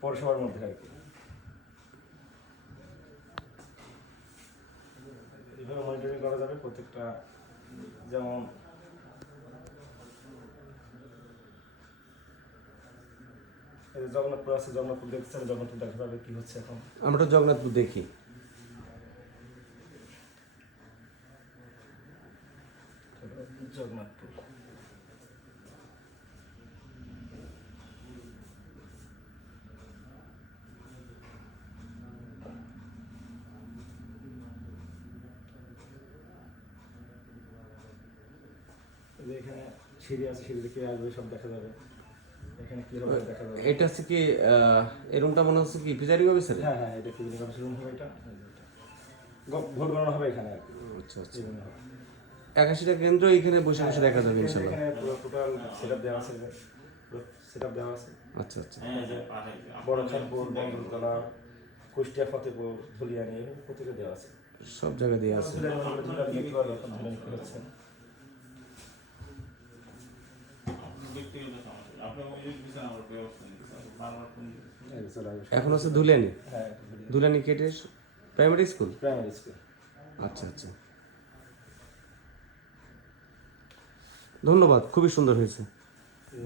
পৌরসভার মধ্যে আর কি। এইভাবে মনিটরিং করা যাবে প্রত্যেকটা, যেমন এই যে জগন্নাথপুর আছে, জগন্নাথপুর দেখছেন, জগন্নাথপুর দেখা যাবে কি হচ্ছে এখন। আমরা জগন্নাথপুর দেখি। জগন্নাথপুর এখানে সিঁড়ি আছে, সিঁড়ি থেকে আসবে সব দেখা যাবে। এখানে কি হবে দেখা যাবে। এটা হচ্ছে কি এই রুমটা মনে হচ্ছে কি প্রিজাইডিং অফিসার? হ্যাঁ হ্যাঁ, এটা প্রিজাইডিং অফিসার রুম হবে। এটা ভোট গণনা হবে এখানে আর কি। আচ্ছা আচ্ছা। 81টা কেন্দ্র এখানে বসে বসে দেখা যাবে ইনশাআল্লাহ। এখানে পুরো টোটাল সেটআপ দেওয়া আছে, পুরো সেটআপ দেওয়া আছে। আচ্ছা আচ্ছা। বড় খানপুর, বন্দরতলা, কুষ্টিয়া, ফতেপুর, ধুলিয়ানি প্রত্যেকে দেওয়া আছে, সব জায়গায় দিয়ে আছে। এখন আছে ধুলিয়ানি। ধুলিয়ানি কেটে প্রাইমারি স্কুল। Primary school. আচ্ছা আচ্ছা, ধন্যবাদ, খুবই সুন্দর হয়েছে।